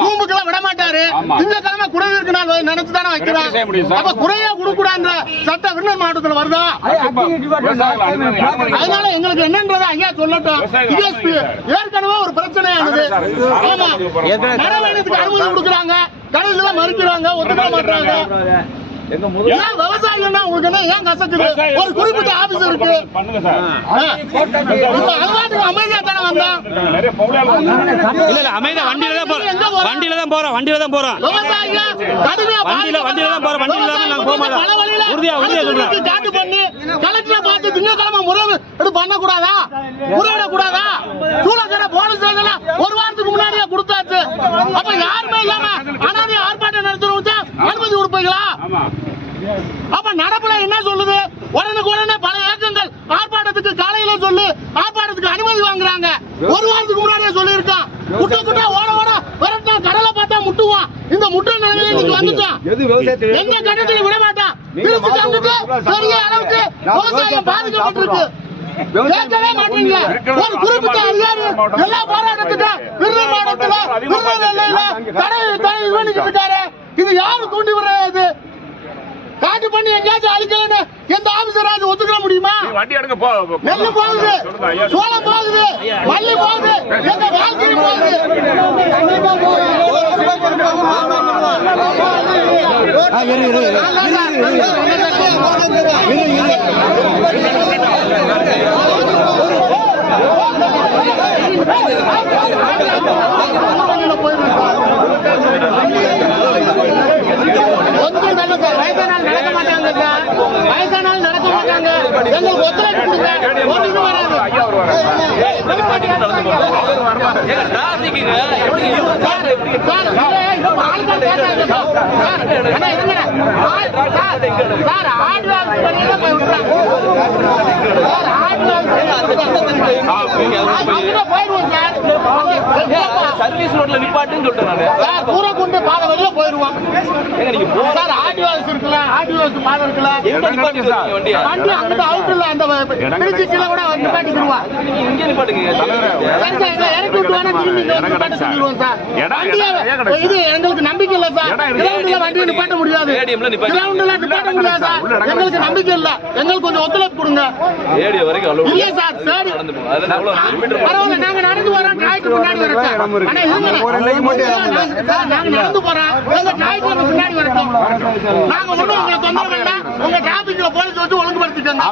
ரூமுக்கெல்லாம் விட மாட்டாரு. திங்கக்கிழமை குறைதீர்க்க நாள் நினைச்சு தானே சார்? அப்ப குறையா கொடுக்கூடாதுன்ற சட்டம் விருந்தர் மாவட்டத்துல வருதா? அதனால எங்களுக்கு என்னன்றதை ஐயா சொல்லட்டும். ஏற்கனவே ஒரு பிரச்சனை ஆமா. நடவடிக்கைக்கு அனுமதி கொடுக்குறாங்க. கடைசியில மறுக்கிறாங்க ஒத்துக்க மாட்டாங்க ஏன் விவசாயிகள்னா உங்களுக்கு என்ன? ஏன் கசக்குது? ஒரு குறிப்பிட்ட ஆபீஸ் இருக்கு. அமைதியா தானே வந்தாங்க. இல்ல இல்ல அமைதியா வண்டியில தான் வண்டியில தான் போறோம் வண்டியில தான் போறோம். வண்டியில- வண்டியில தான் போறோம். வண்டியில தான் நாங்க போக மாட்டோம். உறுதியா- உறுதியா சொல்றேன். காட்டு பண்ணி கலெக்டரை பார்த்து திங்கக்கிழமை முறைவு இது பண்ணக்கூடாதா? முறையிட கூடாதா போலீஸ் ஸ்டேஷன்ல ஒரு வாரத்துக்கு முன்னாடியே கொடுத்தாச்சு. அப்ப யாருமே இல்லாம அனாதை ஆர்ப்பாட்டம் நடத்தணும் அனுமதி கொடுப்பீங்களா? அப்ப நடப்புல என்ன சொல்லுது? உடனுக்கு உடனே பல இயக்கங்கள் ஆர்ப்பாட்டத்துக்கு காலையில சொல்லி ஆர்ப்பாட்டத்துக்கு அனுமதி வாங்குறாங்க. ஒரு வாரத்துக்கு முன்னாடியே சொல்லியிருக்கான். குட்ட குட்ட இந்த முட்டை நிலைமையில இன்னைக்கு வந்துட்டான் எந்த கட்டத்திலும் விட மாட்டான் திருச்சி தந்துட்டு பெரிய அளவுக்கு விவசாயம் பாதிக்கப்பட்டிருக்கு. கேட்கவே மாட்டீங்க ஒரு குறிப்பிட்ட அதிகாரி எல்லா போராட்டத்துக்கு விருது மாவட்டத்துல விருது எல்லையில தடை தடை பண்ணிக்கிட்டு இருக்காரு இது யாரு தூண்டி விடுறது காட்டு பண்ணி எங்கேயாச்சும் அழிக்கலன்னு எந்த ஆபீசராஜ் ஒத்துக்க முடியுமா? நீ வண்டி எடுங்க போ போ- நெல்லு போகுது. சோளம் போகுது. மல்லி போகுது வயசானாலும் நடக்க மாட்டாங்க சார். வயசானாலும் நடக்க மாட்டாங்க. எங்களுக்கு ஒத்துழைப்பு கொடுங்க. ஒண்ணுமே வராது. ஐயா வருவாரு சார், சர்வீஸ் ரோட்ல நிப்பாட்டுன்னு சொல்லிட்டேன் நான் இதை எங்களுக்கு நம்பிக்கை இல்ல சார். கிரவுண்ட்ல வண்டியை நிப்பாட்ட முடியாது. கிரவுண்ட்ல நிப்பாட்ட சார். எங்களுக்கு. நம்பிக்கை இல்ல. எங்களுக்கு கொஞ்சம் ஒத்துழைப்பு கொடுங்க. இல்ல சார், பரவாயில்ல, நாங்க நடந்து வரட்டும். நாங்க- நடந்து போறோம். டிராக்டர் பின்னாடி வரட்டும். நாங்க ஒண்ணும் உங்களை தொந்தரவு இல்ல. உங்க டிராபிக்ல போலீஸ் வச்சு ஒழுங்குபடுத்திக்கோங்க